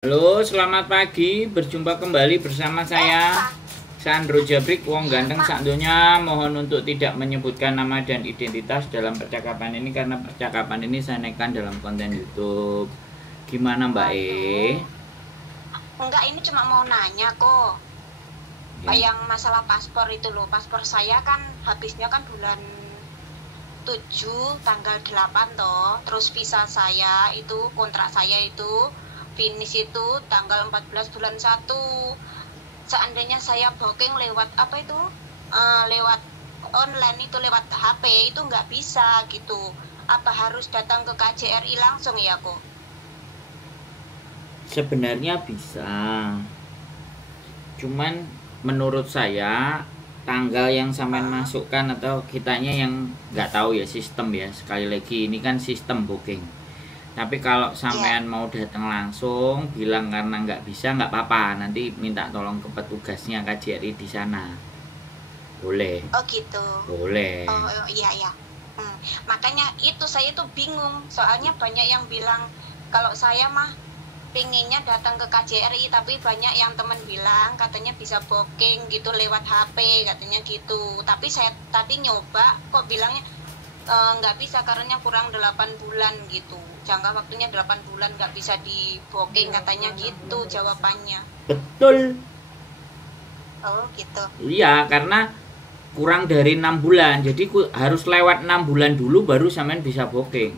Halo, selamat pagi. Berjumpa kembali bersama saya Sandro Jabrik, wong ganteng sakdonya. Mohon untuk tidak menyebutkan nama dan identitas dalam percakapan ini karena percakapan ini saya naikkan dalam konten YouTube. Gimana Mbak E? Enggak, ini cuma mau nanya kok. Ya. Yang masalah paspor itu loh. Paspor saya kan habisnya kan bulan 7 tanggal 8 toh. Terus visa saya itu, kontrak saya itu finish itu tanggal 14 bulan 1. Seandainya saya booking lewat apa itu? Lewat online itu, lewat HP itu nggak bisa gitu. Apa harus datang ke KJRI langsung ya kok? Sebenarnya bisa. Cuman menurut saya tanggal yang sampean masukkan atau kitanya yang nggak tahu ya sistem ya. Sekali lagi ini kan sistem booking. Tapi kalau sampean mau datang langsung, bilang karena nggak bisa, nggak apa-apa. Nanti minta tolong ke petugasnya KJRI di sana. Boleh. Oh gitu. Boleh. Oh iya ya. Makanya itu saya tuh bingung. Soalnya banyak yang bilang kalau saya mah pengennya datang ke KJRI, tapi banyak yang teman bilang katanya bisa booking gitu lewat HP katanya gitu. Tapi saya tadi nyoba kok bilangnya nggak bisa karena kurang 8 bulan gitu. Jangka waktunya 8 bulan nggak bisa di booking katanya gitu jawabannya. Betul. Oh gitu. Iya, karena kurang dari 6 bulan. Jadi harus lewat 6 bulan dulu baru sampean bisa booking.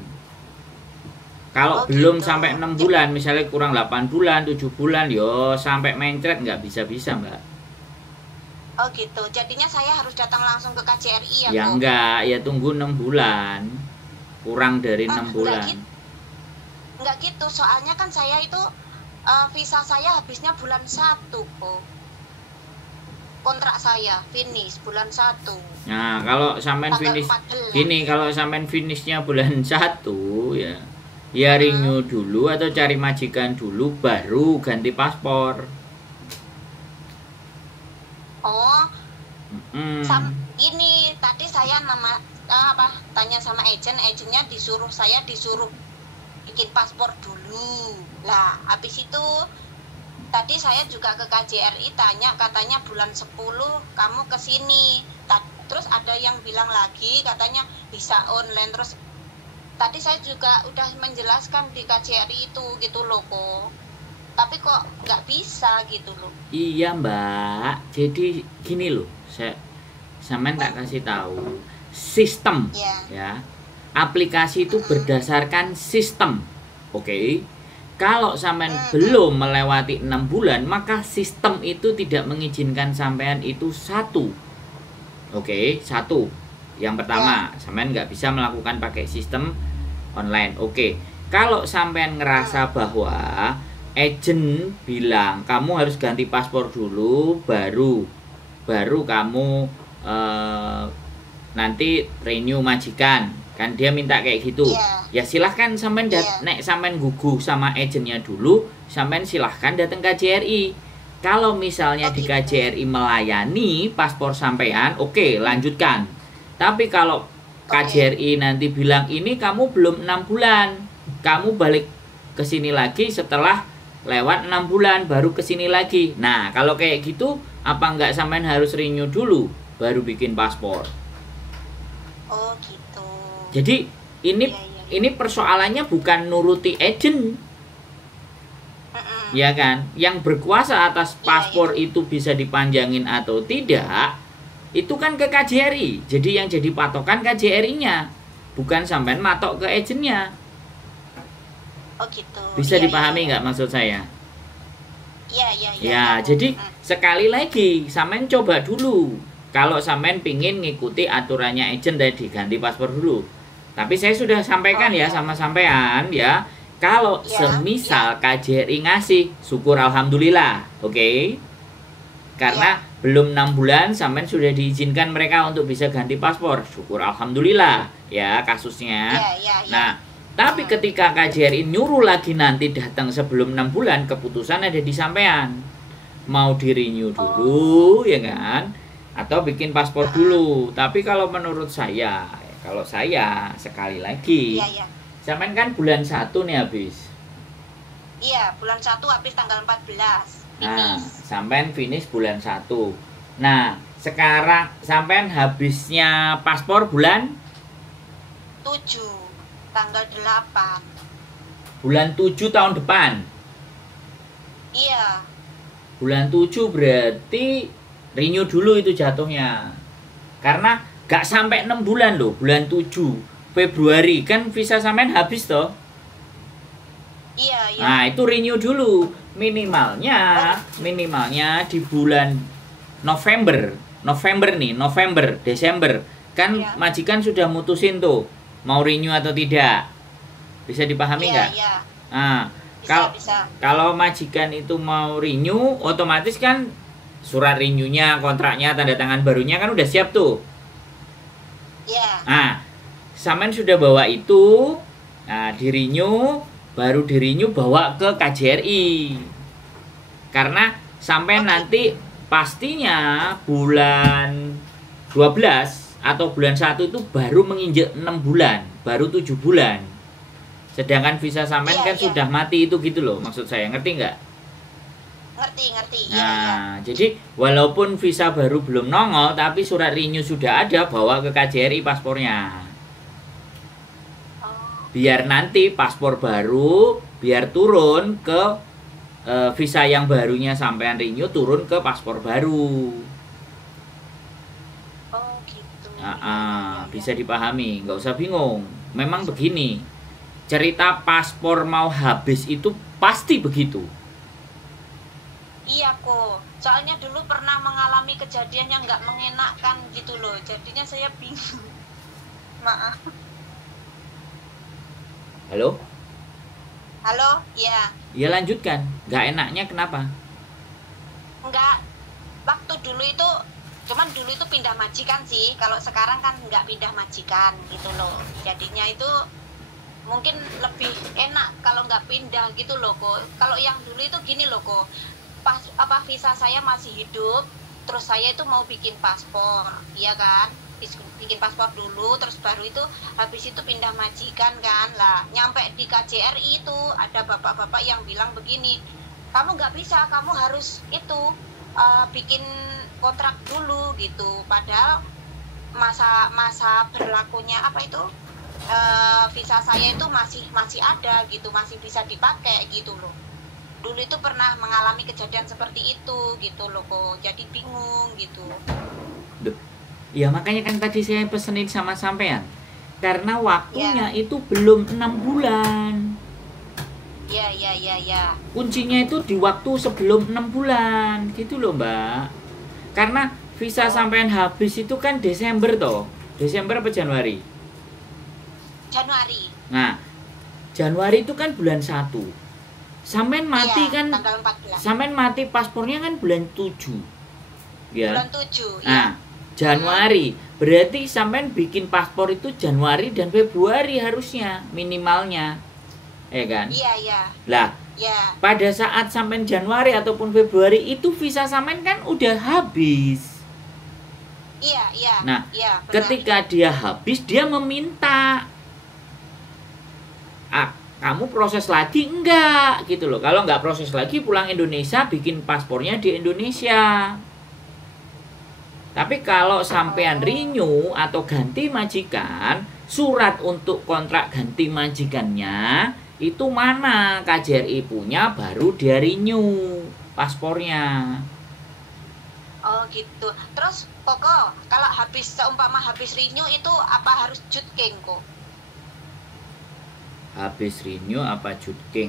Kalau belum gitu. sampai 6 bulan, misalnya kurang 8 bulan, 7 bulan, yo sampai mencret nggak bisa-bisa, Mbak. Oh gitu. Jadinya saya harus datang langsung ke KJRI ya, Ya kok? enggak, ya tunggu 6 bulan. Kurang dari 6 bulan. Enggak gitu, soalnya kan saya itu visa saya habisnya bulan 1 kok. Kontrak saya finish bulan 1. Nah, kalau sampean finish 14. gini, kalau sampean finishnya bulan 1 ya. Ya renew dulu atau cari majikan dulu baru ganti paspor. Oh, ini tadi saya tanya sama agennya saya disuruh bikin paspor dulu. Lah, habis itu tadi saya juga ke KJRI tanya, katanya bulan 10 kamu ke sini. Terus ada yang bilang lagi katanya bisa online. Terus tadi saya juga udah menjelaskan di KJRI itu gitu loh kok. Tapi kok nggak bisa gitu loh. Iya Mbak, jadi gini loh, sampean tak kasih tahu sistem ya. Aplikasi itu berdasarkan sistem. Oke. Kalau sampean belum melewati 6 bulan, maka sistem itu tidak mengizinkan sampean itu satu. Oke, satu. Yang pertama, sampean nggak bisa melakukan pakai sistem online. Oke. Kalau sampean ngerasa bahwa agent bilang kamu harus ganti paspor dulu baru kamu nanti renew majikan, kan dia minta kayak gitu. Ya silahkan sampean nek sampean guguh sama agentnya dulu, sampean silahkan datang ke KJRI. Kalau misalnya di KJRI melayani paspor sampean, oke, lanjutkan. Tapi kalau KJRI nanti bilang ini kamu belum 6 bulan, kamu balik ke sini lagi setelah lewat 6 bulan baru ke sini lagi. Nah, kalau kayak gitu, apa enggak sampean harus renew dulu baru bikin paspor? Oh, gitu. Jadi ini persoalannya bukan nuruti agent. Ya kan? Yang berkuasa atas paspor itu bisa dipanjangin atau tidak, itu kan ke KJRI. Jadi yang jadi patokan KJRI-nya, bukan sampean matok ke agentnya. Oh gitu. Bisa dipahami nggak maksud saya? Iya. Ya, jadi sekali lagi sampean coba dulu. Kalau sampean pingin ngikuti aturannya agent dan diganti paspor dulu. Tapi saya sudah sampaikan ya sama sampean ya. Kalau semisal KJRI ngasih, syukur alhamdulillah. Oke? Karena belum 6 bulan sampean sudah diizinkan mereka untuk bisa ganti paspor. Syukur alhamdulillah ya kasusnya. Nah, tapi ketika KJRI nyuruh lagi nanti datang sebelum 6 bulan, keputusan ada di sampean. Mau di-renew dulu, ya kan? Atau bikin paspor dulu. Tapi kalau menurut saya, sekali lagi, sampean kan bulan 1 nih habis. Iya, bulan 1 habis tanggal 14. Nah, Finish. sampean finish bulan 1. Nah, sekarang sampean habisnya paspor bulan 7 tanggal 8. bulan 7 tahun depan. Iya. Bulan 7 berarti renew dulu itu jatuhnya. Karena gak sampai 6 bulan loh, bulan 7 Februari kan visa sampean habis toh. Iya, iya. Nah, itu renew dulu. Minimalnya di bulan November, Desember. Kan Iya. majikan sudah mutusin tuh mau renew atau tidak. Bisa dipahami Iya, nggak? iya. Nah, Bisa. kalau majikan itu mau renew, otomatis kan surat renew-nya, kontraknya, tanda tangan barunya kan udah siap tuh. Iya. Nah, sampean sudah bawa itu, nah baru di renew bawa ke KJRI. Karena sampai nanti pastinya bulan 12 atau bulan 1 itu baru menginjak 6 bulan, baru 7 bulan. Sedangkan visa sampean Iya, kan iya. sudah mati itu gitu loh, maksud saya, ngerti nggak? Ngerti. Iya, iya. Nah, jadi walaupun visa baru belum nongol, tapi surat renew sudah ada, bawa ke KJRI paspornya. Oh, Biar nanti paspor baru, biar turun ke visa yang barunya sampean renew, turun ke paspor baru. oh gitu. Nah, bisa dipahami, nggak usah bingung. Memang begini, cerita paspor mau habis itu pasti begitu. Iya kok. Soalnya dulu pernah mengalami kejadian yang nggak mengenakan gitu loh. Jadinya saya bingung. Maaf. Halo? Halo? Ya. Ya lanjutkan, nggak enaknya kenapa? Enggak. Waktu dulu itu cuman dulu itu pindah majikan sih. Kalau sekarang kan nggak pindah majikan gitu loh. Jadinya itu mungkin lebih enak kalau nggak pindah gitu loh kok. Kalau yang dulu itu gini loh kok. Pas visa saya masih hidup, terus saya itu mau bikin paspor, iya kan? Bikin paspor dulu, terus baru itu habis itu pindah majikan kan. Lah, nyampe di KJRI itu ada bapak-bapak yang bilang begini, kamu nggak bisa, kamu harus itu bikin kontrak dulu gitu. Padahal masa berlakunya apa itu visa saya itu masih ada gitu, masih bisa dipakai gitu loh. Dulu itu pernah mengalami kejadian seperti itu gitu loh kok, jadi bingung gitu. Duh. Ya makanya kan tadi saya pesenin sama sampean, karena waktunya itu belum 6 bulan. Ya. Kuncinya itu di waktu sebelum 6 bulan gitu loh mbak. Karena visa sampean habis itu kan Desember toh. Desember apa Januari? Januari. Nah, Januari itu kan bulan 1. Sampean mati Iya, kan, tanggal 14. sampean mati paspornya kan bulan 7. Ya. Bulan 7 ya. Nah, Januari. Berarti sampean bikin paspor itu Januari dan Februari harusnya minimalnya. Ya kan? Iya. Lah, Ya. pada saat sampean Januari ataupun Februari itu visa sampean kan udah habis. Iya. Nah, Iya, benar. ketika dia habis, dia meminta, kamu proses lagi enggak gitu loh. Kalau enggak proses lagi, pulang Indonesia, bikin paspornya di Indonesia. Tapi kalau sampean renew atau ganti majikan, surat untuk kontrak ganti majikannya itu mana KJRI punya, baru dia renew paspornya. Oh gitu. Terus pokok kalau seumpama habis renew itu apa harus jutking kok? Habis renew apa jutking?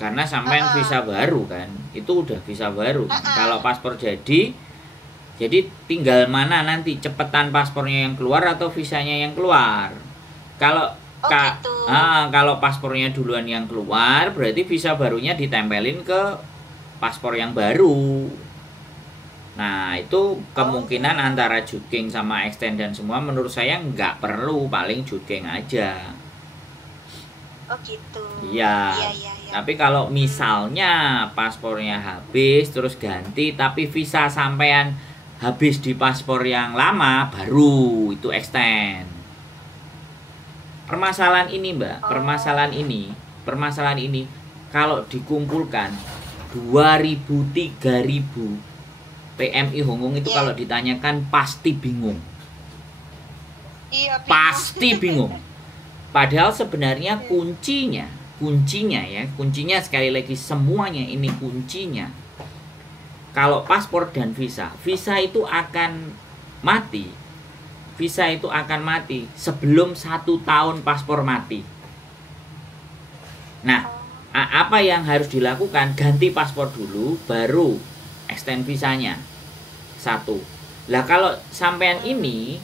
Karena sampean visa baru kan, itu udah visa baru. Kalau paspor jadi tinggal mana nanti, cepetan paspornya yang keluar atau visanya yang keluar. Kalau gitu. Kalau paspornya duluan yang keluar, berarti visa barunya ditempelin ke paspor yang baru. Nah, itu kemungkinan antara jutking sama extend dan semua menurut saya nggak perlu, paling jutking aja. Oh gitu. Iya. Tapi kalau misalnya paspornya habis terus ganti, tapi visa sampean habis di paspor yang lama, baru itu extend. Permasalahan ini mbak, permasalahan ini kalau dikumpulkan 2000 3000 PMI Hongkong itu kalau ditanyakan pasti bingung. Iya, bingung. Pasti bingung. Padahal sebenarnya kuncinya sekali lagi semuanya ini kuncinya. Kalau paspor dan visa itu akan mati. Visa itu akan mati sebelum 1 tahun paspor mati. Nah, apa yang harus dilakukan? Ganti paspor dulu, baru extend visanya. 1. Lah kalau sampean ini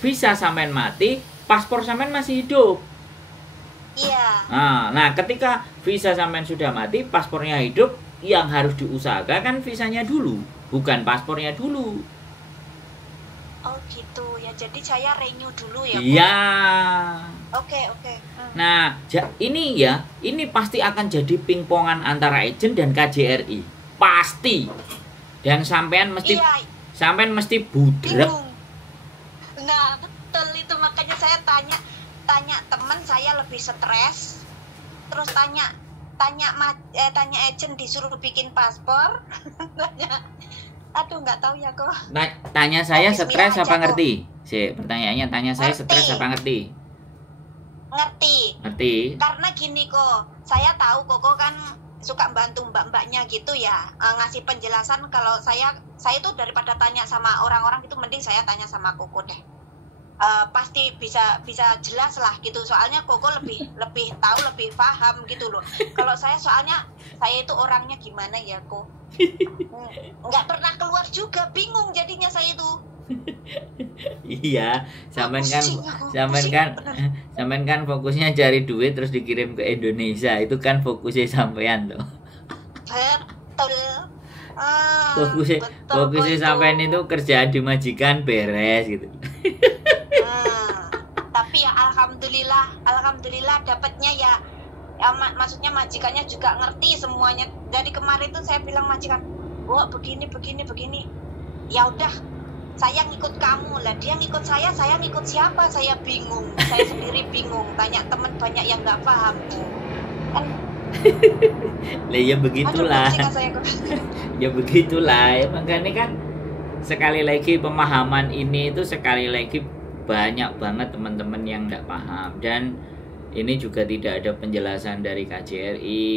visa sampean mati, paspor sampean masih hidup. Iya. Nah, ketika visa sampean sudah mati, paspornya hidup, yang harus diusahakan kan visanya dulu, bukan paspornya dulu. Oh gitu ya, jadi saya renew dulu ya. Iya. Oke. Nah, ini pasti akan jadi pingpongan antara agent dan KJRI, pasti. Dan sampean mesti budrek. Bingung. Nah, betul itu, makanya saya tanya teman saya lebih stres, terus tanya agent disuruh bikin paspor. Aduh, nggak tahu ya kok. Tanya saya stres apa ngerti? Pertanyaannya tanya saya stres apa ngerti? Ngerti. Karena gini kok, saya tahu kok kan suka bantu mbak-mbaknya gitu ya, ngasih penjelasan. Kalau saya itu daripada tanya sama orang-orang itu, mending saya tanya sama Koko deh. Pasti bisa jelas lah gitu, soalnya Koko lebih tahu, lebih paham gitu loh. Kalau saya itu orangnya gimana ya kok, nggak pernah keluar juga, bingung jadinya saya itu. Iya, sampean kan fokusnya cari duit terus dikirim ke Indonesia, itu kan fokusnya sampean tuh. Betul. Fokusnya sampean itu kerjaan di majikan beres gitu. Tapi ya alhamdulillah dapatnya ya, maksudnya majikannya juga ngerti semuanya. Dari kemarin tuh saya bilang majikan, begini. Ya udah, saya ngikut kamu lah. Dia ngikut saya ngikut siapa? Saya bingung, saya sendiri bingung. Tanya teman banyak yang nggak paham kan. Lah ya begitulah. Ya begitulah. Makanya kan sekali lagi pemahaman ini itu sekali lagi banyak banget teman-teman yang nggak paham, dan ini juga tidak ada penjelasan dari KJRI,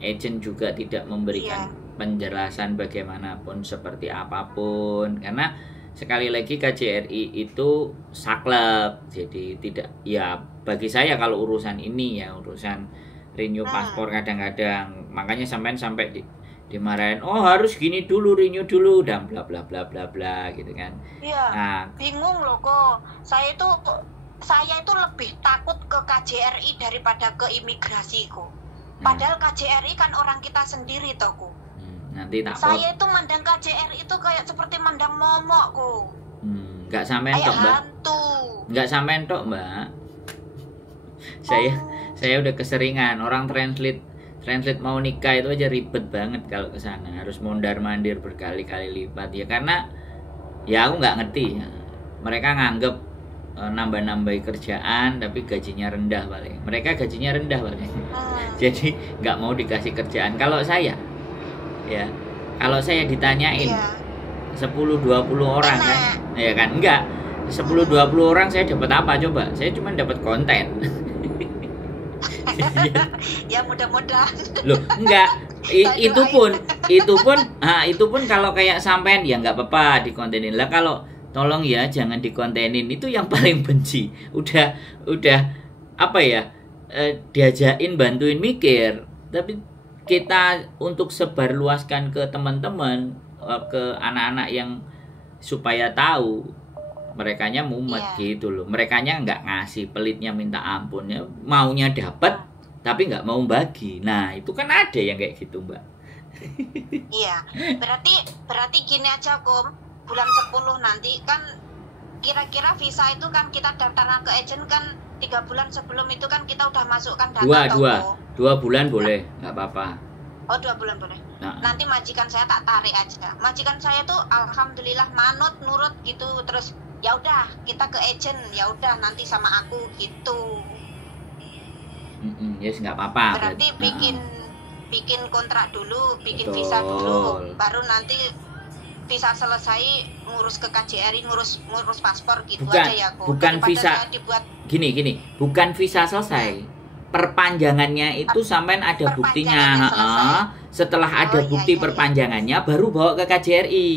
agent juga tidak memberikan penjelasan bagaimanapun seperti apapun, karena sekali lagi KJRI itu saklek, jadi tidak, ya bagi saya kalau urusan ini ya urusan renew paspor kadang-kadang, makanya sampai dimarahin, harus gini dulu, renew dulu, dan bla bla bla bla bla gitu kan. Iya. Nah, bingung loh kok. Saya itu lebih takut ke KJRI daripada ke imigrasi kok. Padahal KJRI kan orang kita sendiri toh kok. Nanti tak. Saya itu mandang KJRI itu kayak seperti mandang momok kok. Nggak sampean tok, Mbak. Nggak sampean tok, Mbak. Saya udah keseringan orang translate mau nikah itu aja ribet banget kalau ke sana, harus mondar-mandir berkali-kali lipat ya, karena ya aku nggak ngerti ya. Mereka nganggep nambah-nambahi kerjaan tapi gajinya rendah paling. Mereka gajinya rendah paling. Jadi nggak mau dikasih kerjaan. Kalau saya ditanyain 10-20 orang kan, ya kan, enggak 10-20 orang saya dapat apa coba? Saya cuma dapat konten. Ya mudah-mudahan. Loh, enggak. Itu pun kalau kayak sampean ya nggak apa-apa dikontenin lah. Kalau tolong ya jangan dikontenin, itu yang paling benci. Udah apa ya? Diajakin bantuin mikir, tapi kita untuk sebarluaskan ke teman-teman, ke anak-anak yang supaya tahu, merekanya mumet gitu loh. Merekanya nggak ngasih, pelitnya minta ampun ya, maunya dapat tapi nggak mau bagi. Nah itu kan ada yang kayak gitu, Mbak. Iya, berarti gini aja Kom, bulan 10 nanti kan kira-kira visa itu kan kita daftar ke agent kan 3 bulan sebelum itu kan kita udah masukkan data. 2 bulan boleh, nggak apa-apa. Oh 2 bulan boleh. Nanti majikan saya tak tarik aja. Majikan saya tuh alhamdulillah manut nurut gitu, terus ya udah kita ke agent, ya udah nanti sama aku gitu. Yes, nggak apa-apa. Berarti bikin kontrak dulu, bikin Betul. visa dulu, baru nanti visa selesai ngurus ke KJRI, ngurus paspor gitu Bukan, aja ya kok. bukan Daripada visa. saya dibuat Gini, bukan visa selesai. Perpanjangannya itu sampean ada buktinya. Perpanjangannya selesai. Setelah ada Oh, iya, bukti iya, perpanjangannya, baru bawa ke KJRI.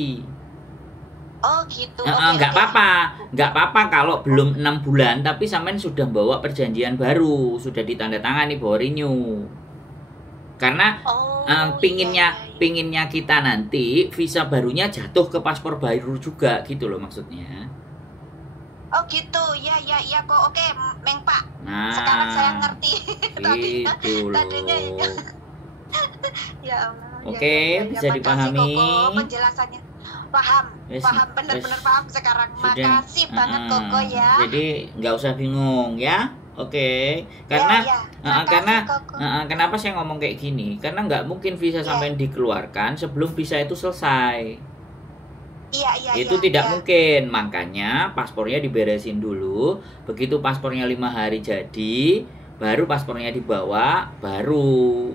oh gitu. Nggak apa-apa kalau belum 6 bulan, tapi sampean sudah bawa perjanjian baru, sudah ditandatangani bahwa renew. Karena pinginnya kita nanti visa barunya jatuh ke paspor baru juga gitu loh maksudnya. Oh gitu, ya kok. Oke, Meng Pak. Nah, Sekarang saya ngerti. gitu Tadinya loh. ya Allah. Oke, bisa makasih, dipahami. Koko, penjelasannya. Paham, paham, benar-benar paham sekarang. Makasih banget Koko ya. Jadi nggak usah bingung ya. Oke, karena kenapa saya ngomong kayak gini? Karena nggak mungkin visa sampai dikeluarkan sebelum visa itu selesai. Itu tidak mungkin, makanya paspornya diberesin dulu. Begitu paspornya 5 hari jadi, baru paspornya dibawa, baru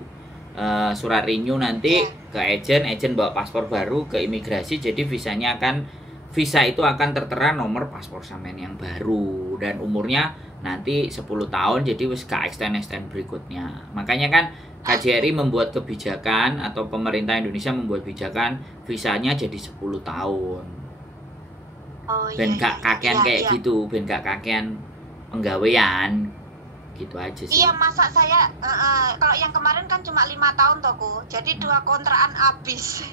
surat renew nanti ke agent bawa paspor baru ke imigrasi. Jadi visa itu akan tertera nomor paspor sampean yang baru dan umurnya nanti 10 tahun, jadi wis gak extend berikutnya. Makanya kan KJRI membuat kebijakan atau pemerintah Indonesia membuat kebijakan visanya jadi 10 tahun. Ben gak kakean kayak gitu, ben gak kakean penggawean. Gitu aja sih. Iya, masa saya kalau yang kemarin kan cuma 5 tahun toku. Jadi 2 kontrakan habis.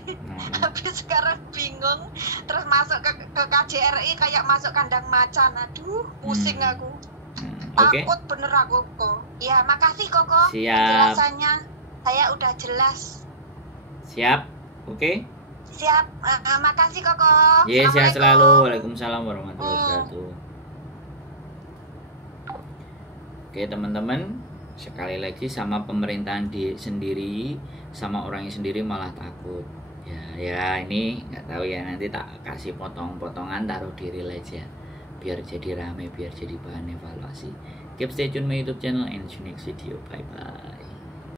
Habis sekarang bingung. Terus masuk ke KJRI kayak masuk kandang macan. Aduh, pusing aku. Takut bener aku kok. Ya, makasih Koko. Siap. Penjelasannya saya udah jelas. Siap. Oke. Siap. Makasih Koko. Iya, sehat selalu. Waalaikumsalam warahmatullahi wabarakatuh. Oke teman-teman, sekali lagi sama pemerintahan sendiri, sama orangnya sendiri malah takut. Ya ini nggak tahu ya, nanti tak kasih potong-potongan taruh di reel aja, biar jadi rame, biar jadi bahan evaluasi. Keep stay tune my YouTube channel and see you next video. Bye bye.